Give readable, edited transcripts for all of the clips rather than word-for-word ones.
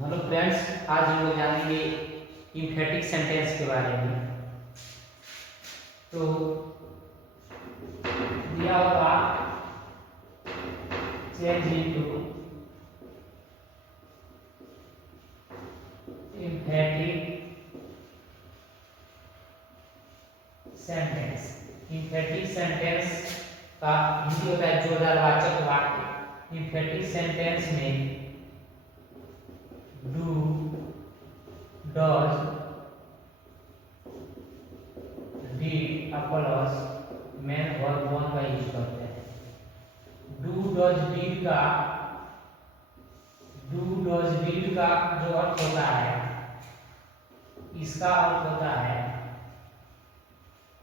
Hello friends, आज हम लोग जानेंगे इम्फेटिक सेंटेंस के बारे में। तो दिया होगा change into emphatic sentence. Emphatic sentence का हिंदी होता है जोड़वाचक वाक्य। इम्फेटिक सेंटेंस में do, does, did plus main verb one का यूज करते हैं। डू डज डिड का जो अर्थ होता है, इसका अर्थ होता है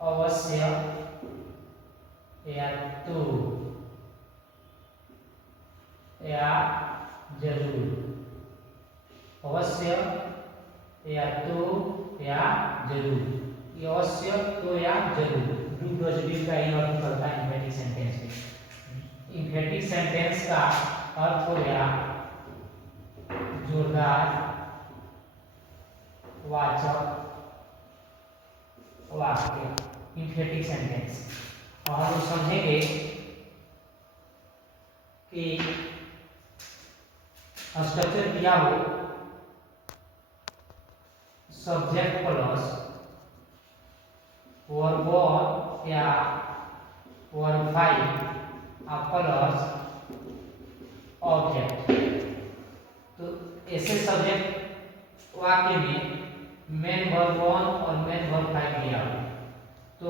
अवश्य या तो या जरूर। अवश्य या तो या जरूर। ये अवश्य तो या जरूर डू डज डिड का ही अर्थ करता है इम्फेटिक सेंटेंस में। इम्फेटिक सेंटेंस का अर्थ हो गया जोरदार वाचक वाक्य, इम्फेटिक सेंटेंस। और हम समझेंगे कि स्ट्रक्चर दिया हो सब्जेक्ट प्लस वर्ब वन या वर्ब फाइव प्लस ऑब्जेक्ट। तो ऐसे सब्जेक्ट वाक्य में मेन वर्ब वन और मेन वर्ब फाइव दिया हो तो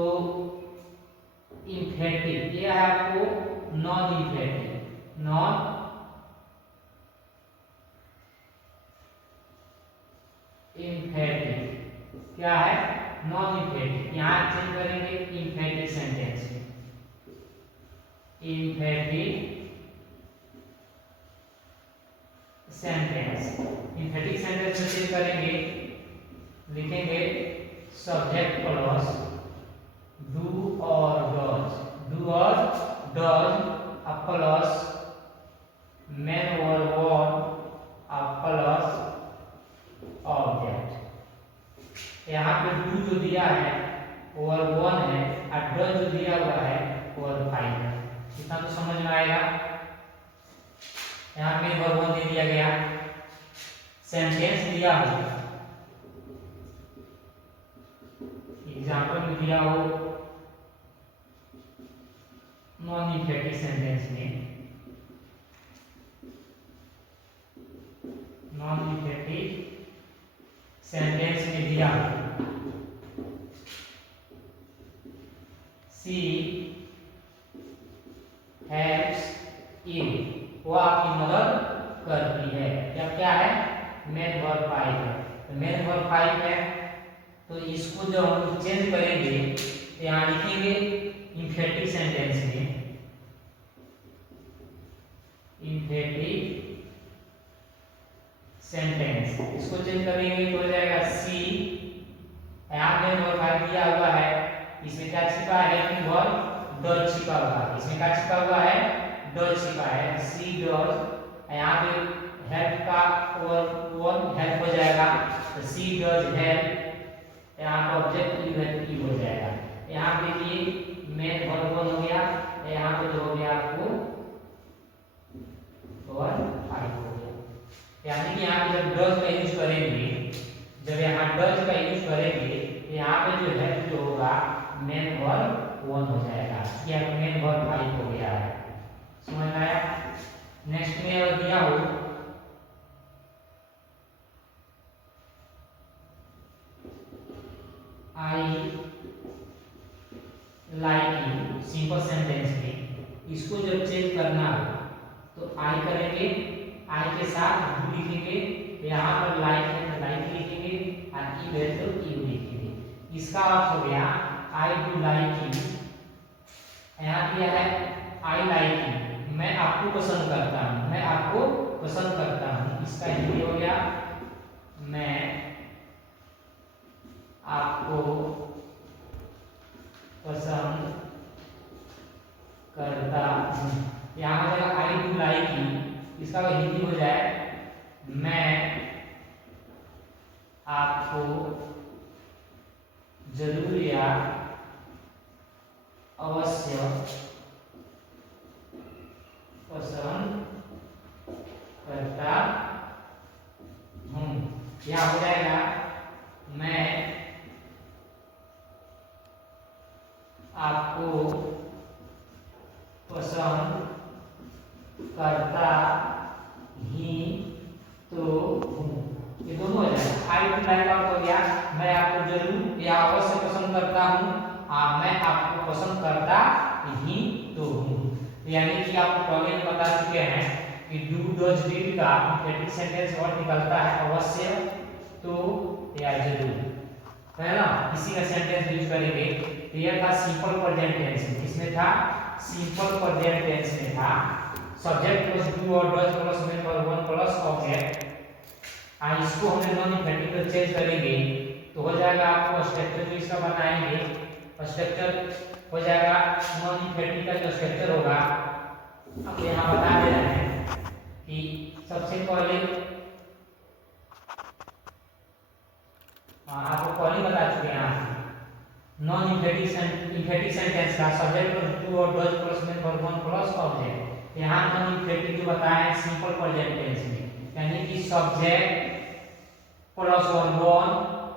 इम्फेटिक, ये है आपको नॉन इम्फेटिक। नॉन इम्फेटिक क्या है? Non emphatic. यहां चेंज करेंगे इम्फेटिक सेंटेंस में। इम्फेटिक सेंटेंस, इम्फेटिक सेंटेंस में चेंज करेंगे, लिखेंगे सब्जेक्ट प्लस डू और डज, डू और does plus main verb one plus object. यहाँ पे डू जो दिया है वर्ब वन है और डज जो दिया हुआ है वर्ब फाइव है। इतना तो समझ में आएगा। यहाँ पे वर्ब वन दे दिया गया, सेंटेंस दिया हो, एग्जाम्पल में दिया हो नॉन इम्फेटिक सेंटेंस में, नॉन इम्फेटिक सेंटेंस में दिया हो सी हेल्प्स इन, वो आपकी मदद करती है। क्या है? मेन वर्ब फाइव है। तो मेन वर्ब फाइव है तो इसको जो हम चेंज करेंगे तो यहाँ लिखेंगे इम्फेटिक सेंटेंस में, इम्फेटिक सेंटेंस। इसको चेंज करेंगे तो हो जाएगा सी, यहाँ पे वर्ब फाइव दिया हुआ है, इसमें क्या छिपा है? हेल्पिंग वर्ब डज छिपा हुआ है। इसमें क्या छिपा हुआ है? डज छिपा है। सी डज, यहाँ पे हेल्प का वर्ब वन हेल्प हो जाएगा तो सी डज हेल्प, यहाँ पे ऑब्जेक्ट यू हो जाएगा। यहाँ पे देखिए मेन वर्ब वन हो गया, यहाँ पे जो हो गया आपको वर्ब फाइव हो गया। यानी कि यहाँ पे जब डज का यूज करेंगे, जब यहाँ डज का यूज करेंगे तो यहाँ पे जो हेल्प जो होगा मेन वर्ब वन हो जाएगा, या मेन वर्ब फाइव हो गया है। समझ में आया? नेक्स्ट में अगर दिया हो I like you, simple sentence में इसको जब चेंज करना हो तो आई करेंगे, आई के साथ डू लिखेंगे, यहाँ पर लाइक है तो लाइक लिखेंगे और यू है तो यू लिखेंगे। इसका अर्थ हो गया आई डू लाइक यू। यहाँ दिया है आई लाइक यू, मैं आपको पसंद करता हूँ, मैं आपको पसंद करता हूँ। इसका हिंदी हो गया मैं आपको पसंद करता हूँ। यहाँ हो जाएगा आई डू लाइक यू, इसका हिंदी हो जाए मैं आपको जरूर या अवश्य पसंद करता हूँ। क्या हो जाएगा, मैं आपको पसंद करता ही तो हूँ। ये दोनों हो जाएगा। आई वुड लाइक आउट हो गया, मैं आपको जरूर या अवश्य पसंद करता हूँ, मैं आपको पसंद करता ही तो हूँ। यानी कि आप पहले बता चुके हैं कि डू डज डिड का इंफिनिटिव सेंटेंस वर्ड निकलता है अवश्य, तो या जरूर, है ना। इसी का सेंटेंस यूज करेंगे। तो यह था सिंपल प्रेजेंट टेंस में। इसमें था सिंपल प्रेजेंट टेंस में था सब्जेक्ट प्लस डू और डज प्लस मेन और वन प्लस ऑब्जेक्ट। इसको हमने नॉन इंफिनिटिव चेंज करेंगे तो हो जाएगा आपको स्ट्रक्चर जो इसका बनाएंगे, स्ट्रक्चर हो जाएगा नॉन इंफिनिटिव का जो स्ट्रक्चर होगा। अब यहाँ बता दे रहे हैं कि सबसे पहले आपको पहले बता चुके हैं नॉन इंफिनिटिव सेंटेंस का सब्जेक्ट प्लस डू और डज प्लस मेन और वन प्लस ऑब्जेक्ट। यहाँ नॉन इंफिनिटिव जो बताया सिंपल प्रेजेंट टेंस में, यानी कि सब्जेक्ट प्लस वन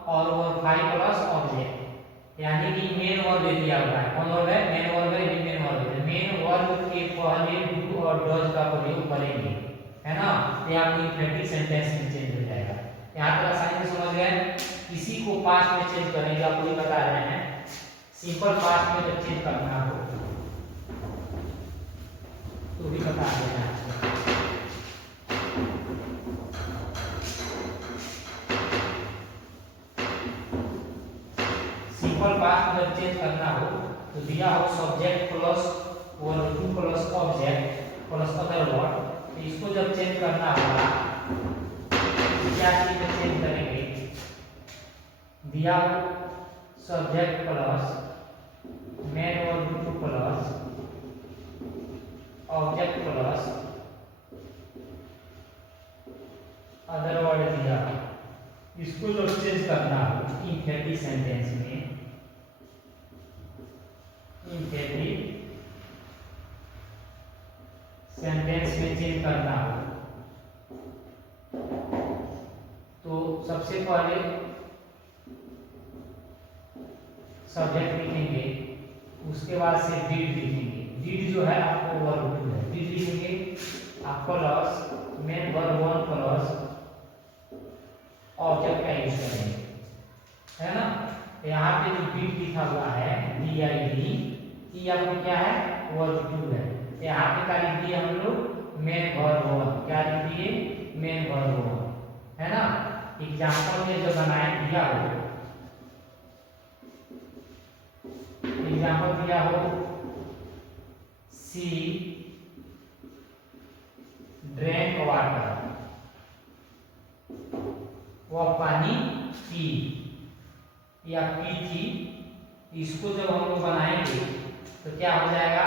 और वन फाइव प्लस ऑब्जेक्ट, यानी कि मेन वर्ब दे दिया हुआ है। कौन वर्ब है? मेन वर्ब है, ये मेन वर्ब है। मेन वर्ब के पहले डू और डज का प्रयोग करेंगे, है ना। ये आपको इंफिनिटिव सेंटेंस में चेंज हो जाएगा। यहाँ तक आसानी से समझ गए। इसी को पास्ट में चेंज करेंगे, आपको ये बता रहे हैं। सिंपल पास्ट में जब चेंज करना हो तो भी बता रहे हैं आपको। सिंपल पास्ट में जब चेंज करना हो तो दिया हो subject plus verb two plus object plus other word. तो इसको जब चेंज करना होगा क्या चीज में चेंज करेंगे? दिया हो subject plus main verb two plus object plus other word दिया, इसको जब चेंज करना हो इंफिनिटिव सेंटेंस में, इंफिनिटिव सेंटेंस में चेंज करना हो तो सबसे पहले सब्जेक्ट लिखेंगे, उसके बाद से डिड लिखेंगे। डिड जो है आपको वर्ब टू है, डिड लिखेंगे आप plus main verb one plus object का यूज करेंगे, है ना। यहाँ पे जो डिड लिखा हुआ है DID, ये आपको क्या है? वर्ब टू है। यहाँ पे क्या लिख दिए हम लोग? Main verb one. क्या लिख दिए? मेन वर्ब वन, है ना। एग्जाम्पल में जो बनाया दिया हो, एग्जाम्पल दिया हो सी ड्रैंक वाटर, वह पानी पी या पी थी। इसको जब हम लोग बनाएंगे तो क्या हो जाएगा?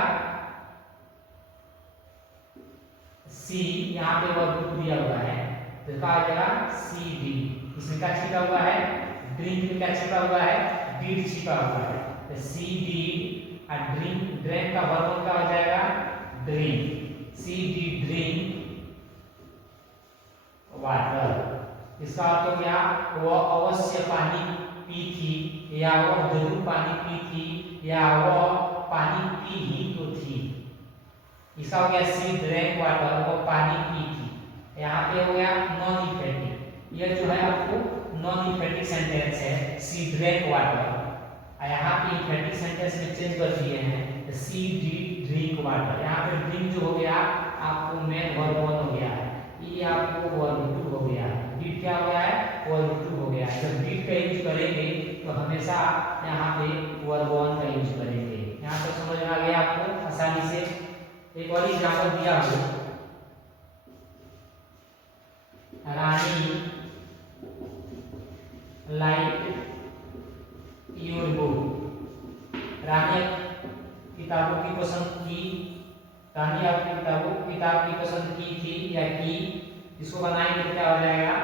सी, यहाँ पे वर्ब टू दिया हुआ है तो क्या आ जाएगा? CD। इसमें क्या छिपा हुआ है? ड्रिंक में क्या छिपा हुआ है? डिड छिपा हुआ है। तो CD और ड्रिंक, ड्रिंक का वर्ब क्या हो जाएगा? ड्रिंक। CD drink water. इसका अर्थ क्या? वह अवश्य पानी पी थी, या वह जरूर पानी पी थी, या वह पानी पी ही तो थी। इसका हो गया सी ड्रैंक वाटर, वह पानी पी थी। यहाँ पे हो गया नॉन इंफिनिटिव। यह जो है आपको नॉन इंफिनिटिव सेंटेंस है सी ड्रैंक वाटर। यहाँ पे इंफिनिटिव सेंटेंस में चेंज कर दिए हैं सी डिड ड्रिंक वाटर। यहाँ पे ड्रिंक जो हो गया आपको मेन वर्ब वन हो गया है, ये आपको वर्ब टू हो गया है। डिड क्या हो गया है? वर्ब टू हो गया है। जब डिड का यूज करेंगे तो हमेशा यहाँ पे वर्ब वन का यूज करेंगे। यहाँ तक समझ में आ गया आपको आसानी से। एक और एग्जाम्पल दिया हो, रानी लाइक योर बुक। रानी किताबों की पसंद की, रानी आपकी किताब की पसंद की थी या की। इसको बनाएंगे तो क्या हो जाएगा?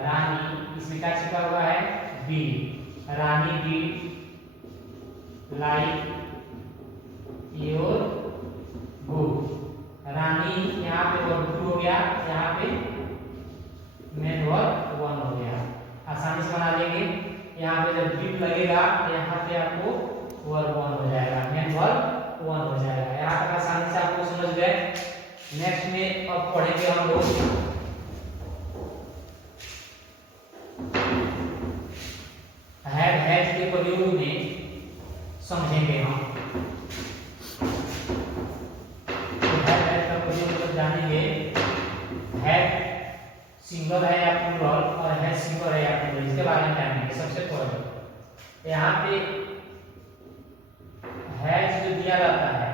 रानी, इसमें क्या छिपा हुआ B, Rani did like your book. Rani यहाँ पे वर्ब 2 हो गया, यहाँ पे मेन वर्ब 1 हो गया। आसानी से बना लेंगे। यहाँ पे जब डिड लगेगा तो यहाँ पे आपको वर्ब 1 हो जाएगा, मेन वर्ब 1 हो जाएगा। यहाँ तक आसानी से आपको समझ गए। नेक्स्ट में अब पढ़ेंगे हम लोग हैव के प्रयोग में समझेंगे हम। तो हैव का प्रयोग मतलब जानेंगे हैव सिंगल है या प्लूरल और है सिंगल है या प्लूरल, इसके बारे में जानेंगे। सबसे पहले यहाँ पे हैज जो दिया जाता है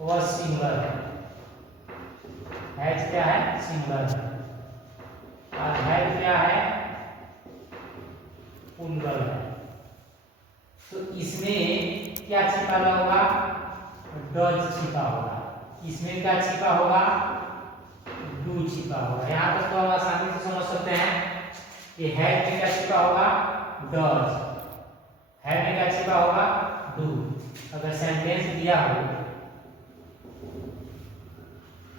वह सिंगल है। हैज क्या है? सिंगल है। और हैव क्या है? प्लूरल है। तो इसमें क्या छिपा होगा? डज छिपा होगा। इसमें क्या छिपा होगा? डू छिपा होगा। यहाँ तक तो हम आसानी से समझ सकते हैं कि हैव में क्या छिपा होगा? डज। हैव में क्या छिपा होगा? डू। अगर सेंटेंस दिया हो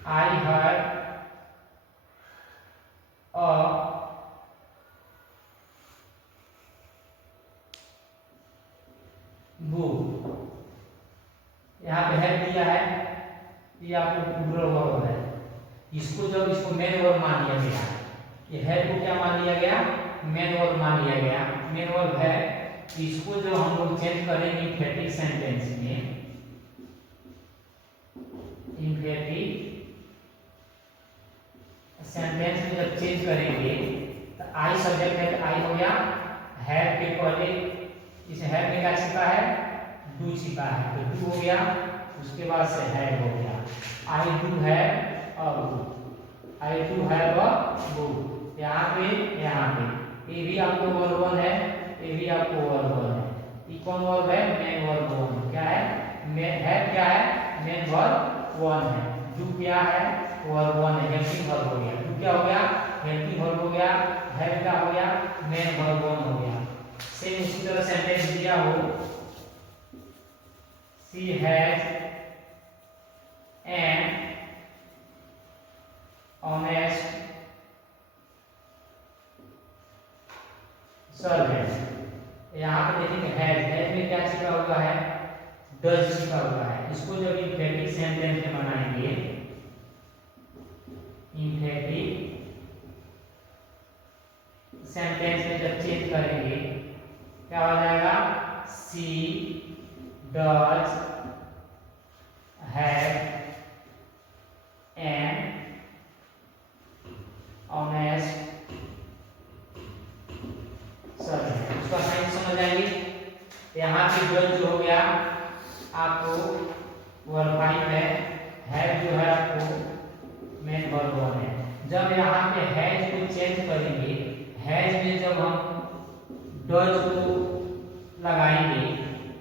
आई हैड अ बुक, यहाँ पे हैव दिया है, ये आपको प्लूरल वर्ब है। इसको जब इसको मेन वर्ब मान लिया गया, ये हैव को क्या मान लिया गया? मेन वर्ब मान लिया गया। मेन वर्ब है, इसको जो हम लोग चेंज करेंगे इंफिनिटिव सेंटेंस में, इंफिनिटिव सेंटेंस में जब चेंज करेंगे तो आई सब्जेक्ट है, आई हो गया। हैव के पहले इस हैव में क्या छिपा है? डू छिपा है, तो डू हो गया। उसके बाद से हैव हो गया। I do have a book, I do have a book. यहाँ पे ये भी आपको वर्ब 1 है, ये भी आपको वर्ब 1 है। ये कौन वर्ब है? Main verb 1। क्या है? हैव क्या है? मेन वर्ब 1 है। डू क्या है? वर्ब 1 है, हेल्पिंग वर्ब हो गया। डू क्या हो गया? हेल्पिंग वर्ब हो गया। हैव क्या हो गया? मेन वर्ब 1 हो गया। सेम उसी तरह सेंटेंस दिया हो she has an honest servant. यहाँ पे देखेंगे हैज में क्या छिपा हुआ है? डज छिपा हुआ है। इसको जब इंफिनिटिव सेंटेंस में बनाएंगे, इंफिनिटिव सेंटेंस में जब चेंज करेंगे क्या हो जाएगा? She does have an honest servant. उसको आसानी से समझ जाएंगे। यहाँ पे डज जो हो गया आपको वर्ब 5 है, हैव जो है आपको मेन वर्ब 1 है। जब यहाँ पे हैज को चेंज करेंगे, हैज में जब हम डज को लगाएंगे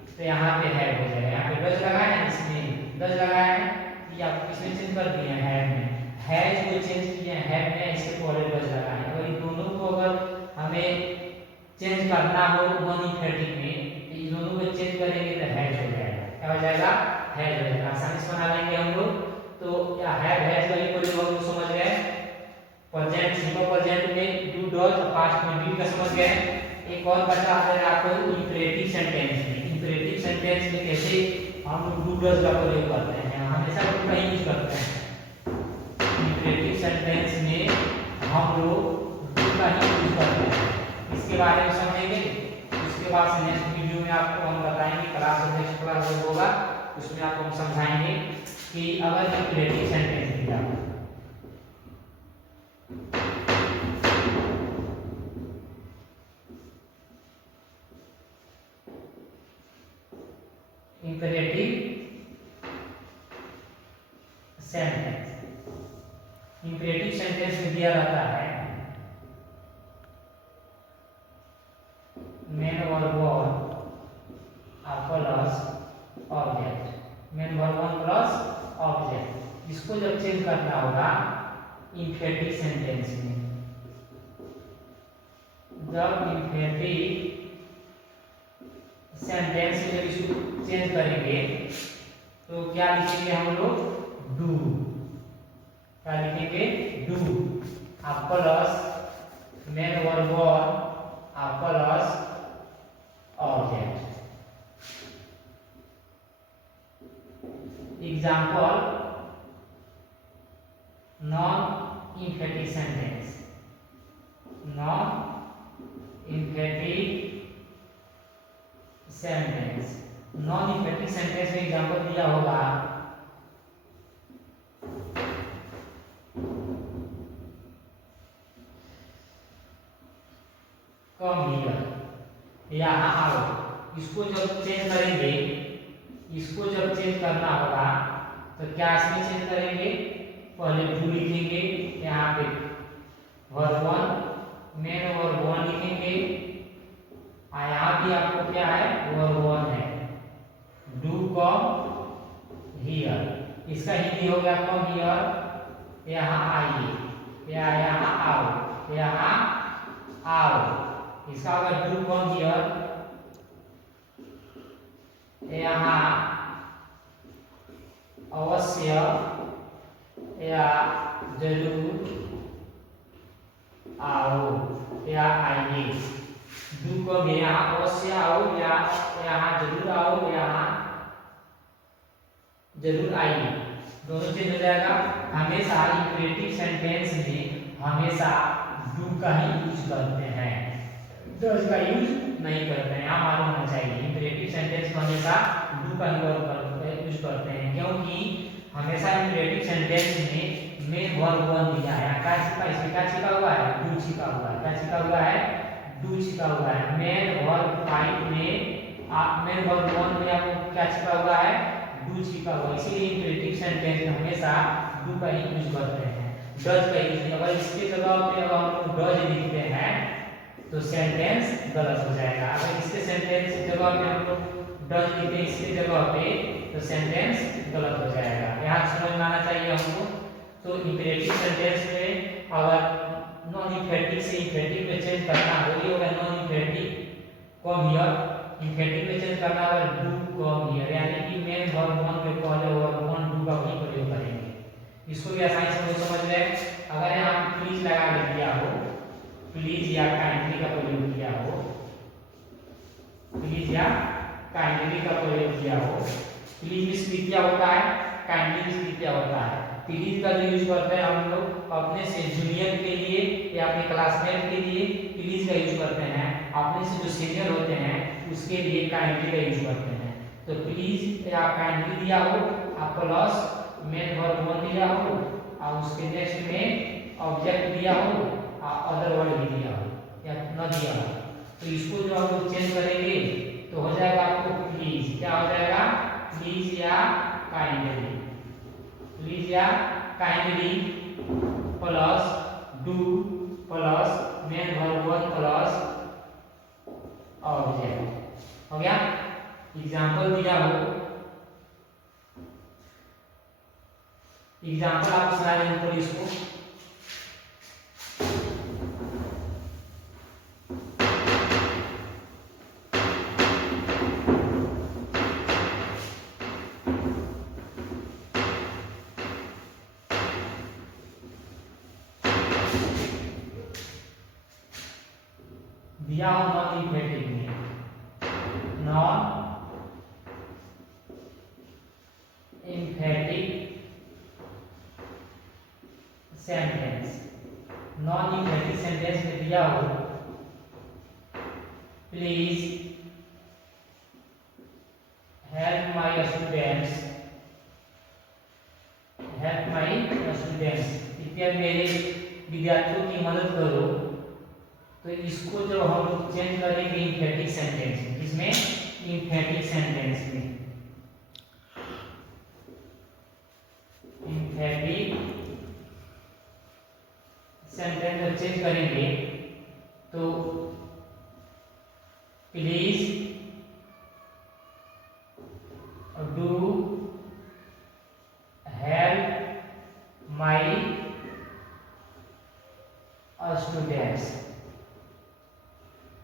तो यहाँ पे हैव हो जाएगा। यहाँ पे डज लगाए हैं, इसमें डज लगाए हैं, ये आप इसमें चेंज कर दिए हैं हैव में। हैज को चेंज किए हैं हैव में, इसके पहले डज लगाए हैं। और इन दोनों को अगर हमें चेंज करना हो नॉन इंफिनिटिव में, इन दोनों को चेंज करेंगे तो हैज हो जाएगा। क्या हो जाएगा? हैज हो जाएगा। आसानी से बना लेंगे हम लोग। तो या हैव हैज वाली कोई हम लोग समझ गए। प्रेजेंट सिंपल प्रेजेंट में डू डज, पास्ट में डिड का समझ गए। एक और बचा है आपको इंफिनिटिव सेंटेंस में। इंफिनिटिव सेंटेंस में कैसे हम लोग डू डज का प्रयोग करते हैं, हमेशा डू का यूज करते हैं। इंफिनिटिव सेंटेंस में हम लोग डू का ही यूज करते हैं। इसके बारे में समझेंगे। उसके बाद से नेक्स्ट वीडियो में आपको हम बताएंगे, क्लास नेक्स्ट क्लास जो होगा उसमें आपको हम समझाएंगे कि अगर इंफिनिटिव सेंटेंस दिया हो, इंफिनिटिव सेंटेंस, इंफिनिटिव सेंटेंस में दिया रहता है main verb 1 plus object, main verb 1 plus object. इसको जब चेंज करना होगा इंफिनिटिव सेंटेंस में, जब इम्पेरेटिव सेंटेंस में जब इसको चेंज करेंगे तो क्या लिखेंगे हम लोग? डू। क्या लिखेंगे? डू। आप प्लस मेन वर्ब आप plus object. Example non imperative sentence. Non imperative sentence. Non imperative sentence में एग्जांपल दिया होगा कम हियर, यहाँ आओ। इसको जब चेंज करेंगे, इसको जब चेंज करना होगा तो क्या इसमें चेंज करेंगे? पहले डू लिखेंगे, यहाँ पे verb one main verb one लिखेंगे, यहाँ भी आपको क्या है? वर्ब वन है। डू कम हियर, इसका हिंदी हो गया कम हियर, यहाँ आइए या यहाँ आओ, यहाँ आओ। इसका होगा डू कम हियर, यहाँ अवश्य या जरूर आओ या आइए। डू कम यहाँ अवश्य आओ या यहाँ जरूर आओ, यहाँ जरूर आइए। दोनों चीज हो जाएगा। हमेशा इम्पेरेटिव सेंटेंस में हमेशा डू का ही यूज करते हैं, डज का यूज नहीं करते हैं। यहाँ मालूम होना चाहिए इम्पेरेटिव सेंटेंस में हमेशा डू का यूज करते हैं, क्योंकि हमेशा इम्पेरेटिव सेंटेंस में मेन वर्ब वन दिया है। क्या छिपा? इसमें क्या छिपा हुआ है? डू छिपा हुआ है। क्या छिपा हुआ है? डू छिपा हुआ है। मेन वर्ब फाइव में मेन वर्ब वन में आपको क्या छिपा हुआ है? डू छिपा हुआ है। इसीलिए इम्पेरेटिव सेंटेंस में हमेशा डू का ही यूज करते हैं, डज का यूज नहीं। अगर इसके जगह पे अगर हम डज लिखते हैं तो सेंटेंस गलत हो जाएगा। अगर इसके सेंटेंस जगह पे हम लोग डज लिखते हैं इसके जगह पे तो सेंटेंस गलत हो जाएगा। यहाँ समझ में आना चाहिए हमको। तो इम्पेरेटिव सेंटेंस में अगर नॉन इम्पेरेटिव से इम्पेरेटिव में चेंज करना हो, ये होगा non imperative come here, imperative में चेंज करना होगा डू कम हियर, यानी कि मेन वर्ब वन के पहले वर्ब वन डू का वही प्रयोग करेंगे। इसको भी आसानी से समझ लें। अगर यहाँ प्लीज लगा दिया हो, प्लीज या काइंडली का प्रयोग किया हो, प्लीज या काइंडली का प्रयोग किया हो। प्लीज इसलिए क्या होता है? काइंडली इसलिए क्या होता है? प्लीज का जो यूज करते हैं हम लोग अपने से जूनियर के लिए या अपने क्लासमेट के लिए प्लीज का यूज करते हैं, अपने से जो सीनियर होते हैं उसके लिए काइंडली का यूज करते हैं। तो प्लीज या काइंडली दिया हो, आप प्लस मेन वर्ब वन दिया हो और उसके नेक्स्ट में ऑब्जेक्ट दिया हो और अदर वर्ड भी दिया हो या न दिया हो, तो इसको जो हम लोग चेंज करेंगे तो हो जाएगा आपको प्लीज। क्या हो जाएगा? प्लीज या काइंडली। प्लीज या kindly plus do plus main verb one plus object. हो गया? एग्जांपल दिया हो, एग्जांपल आप सुना देंगे तो इसको दिया हो नॉन इम्पेरेटिव में, non imperative sentence. Non imperative sentence में दिया हो please help my students, help my students, कृपया मेरे विद्यार्थियों की मदद करो। तो इसको जब हम लोग चेंज करेंगे इम्पेरेटिव सेंटेंस में, इसमें इम्पेरेटिव सेंटेंस में इम्पेरेटिव सेंटेंस जब चेंज करेंगे तो please do help my students,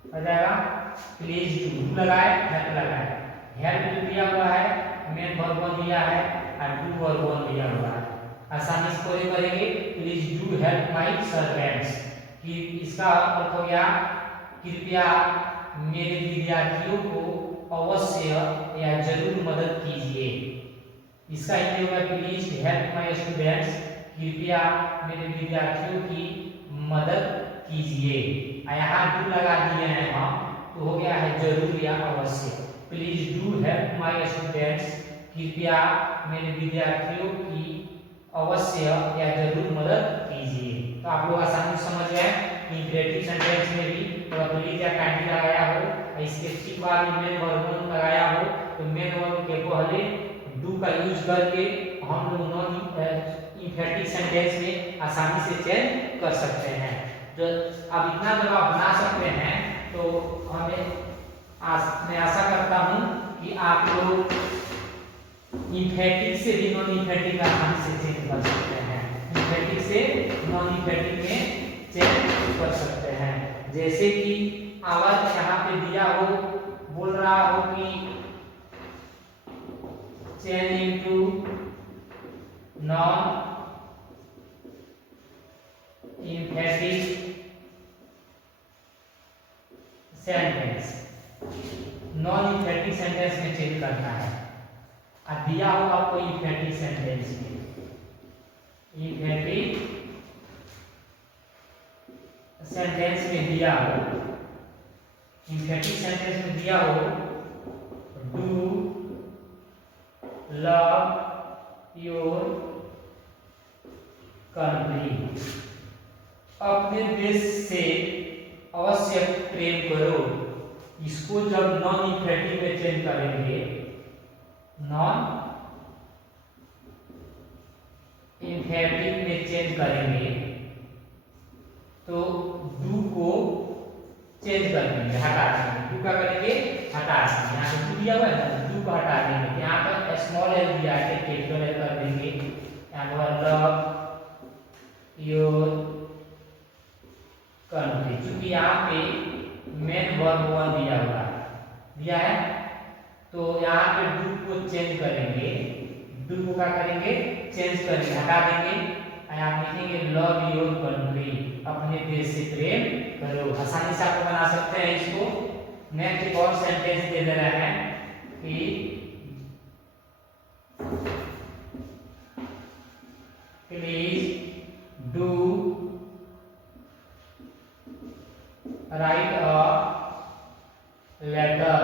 हो जाएगा प्लीज डू लगाए हेल्प लगाए, हेल्प जो दिया हुआ है मेन वर्ब दिया है और डू वर्ब दिया हुआ है। आसानी से पूरे करेंगे please do help my servants कि इसका अर्थ हो गया कृपया मेरे विद्यार्थियों को अवश्य या जरूर मदद कीजिए। इसका हिंदी होगा प्लीज हेल्प माय स्टूडेंट्स, कृपया मेरे विद्यार्थियों की मदद कीजिए। यहाँ डू लगा दिए हैं हम तो हो गया है जरूर या अवश्य। Please do help my students, कृपया मेरे विद्यार्थियों की अवश्य या जरूर मदद कीजिए। तो आप लोग आसानी से समझ गए इंपेरेटिव सेंटेंस में भी तो प्लीज या काइंडली लगाया हो, इसके ठीक बाद मेन वर्ब लगाया हो तो मेन वर्ब के पहले डू का यूज करके हम लोग नॉन इंपेरेटिव सेंटेंस में आसानी से चेंज कर सकते हैं। जो अब इतना जब आप बना सकते हैं तो मैं आशा करता हूं कि आप लोग इंपेरेटिव से भी नॉन इंपेरेटिव में आसानी से चेंज कर सकते हैं, इंपेरेटिव से नॉन इंपेरेटिव में चेंज कर सकते हैं। जैसे कि आवाज यहाँ पे दिया हो, बोल रहा हो कि change into non imperative sentence, non imperative sentence में चेंज करना है। अब दिया हो आपको इंपेरेटिव सेंटेंस में, इंपेरेटिव सेंटेंस में दिया हो, इंपेरेटिव सेंटेंस में दिया हो डू लव योर कंट्री, अपने देश से अवश्य प्रेम करो। इसको जब नॉन इंपेरेटिव में चेंज करेंगे, नॉन इंपेरेटिव में चेंज करेंगे तो डू को चेंज कर देंगे, हटा देंगे। डू का करेंगे हटा देंगे, यहाँ पे दिया हुआ है ना डू को हटा देंगे, यहाँ पर स्मॉल एल दिया है कैपिटल एल कर देंगे। यहाँ पर लव योर कंट्री, क्योंकि यहाँ पे मेन वर्ब दिया हुआ है, दिया है तो यहाँ पे डू को चेंज करेंगे, डू को क्या करेंगे चेंज करेंगे, हटा देंगे। यहाँ लिखेंगे लव योर कंट्री, अपने देश से प्रेम करो। आसानी से आप बना सकते हैं इसको। नेक्स्ट एक और सेंटेंस दे रहे हैं कि please do write a letter,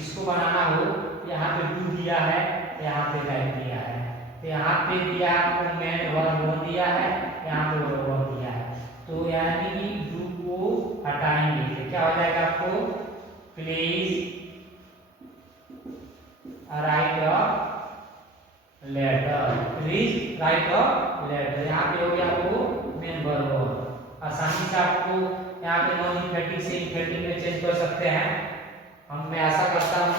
इसको बनाना हो यहाँ पे डू दिया है, यहाँ पे राइट दिया है, तो यहाँ पे दिया आपको मेन वर्ब दिया है, यहाँ पे वर्ब दिया है, तो यानी कि डू को हटाएंगे तो क्या हो जाएगा आपको please write a letter, please write a letter, यहाँ पे हो गया आपको मेन वर्ब। आसानी से आपको यहाँ पे नॉन इंपेरेटिव से इंपेरेटिव में चेंज कर सकते हैं। मैं आशा करता हूँ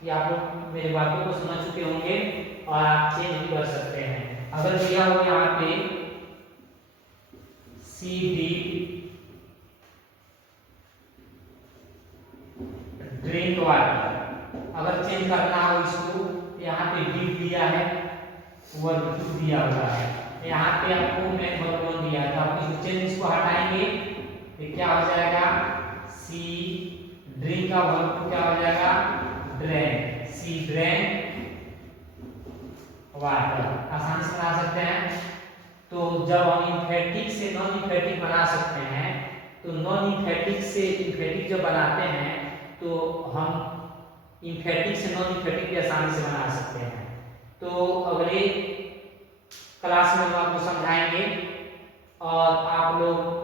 कि आप लोग मेरी बातों को समझ चुके होंगे और आप चेंज भी कर सकते हैं। अगर दिया हो यहाँ पे सी डी ड्रिंक वाटर, अगर चेंज करना हो इसको यहाँ पे डी दिया है, वर्ब टू दिया हुआ है, यहाँ पे आपको मेन वर्ब दिया है, तो आप इसको चेंज इसको हटाएंगे तो क्या हो जाएगा सी ड्रिंक का वर्ब क्या हो जाएगा ड्रैंक, सी ड्रैंक वाटर। आसानी से बना सकते हैं। तो जब हम इंपेरेटिव से नॉन इंपेरेटिव बना सकते हैं तो नॉन इंपेरेटिव से इंपेरेटिव जब बनाते हैं तो हम इंपेरेटिव से नॉन इंपेरेटिव भी आसानी से बना सकते हैं। तो अगले क्लास में हम आपको समझाएंगे और आप लोग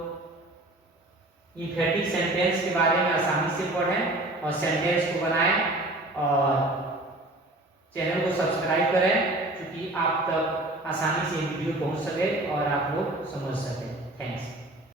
इंपेरेटिव सेंटेंस के बारे में आसानी से पढ़ें और सेंटेंस को बनाएं और चैनल को सब्सक्राइब करें क्योंकि आप तक आसानी से वीडियो पहुंच सके और आप लोग समझ सकें। थैंक्स।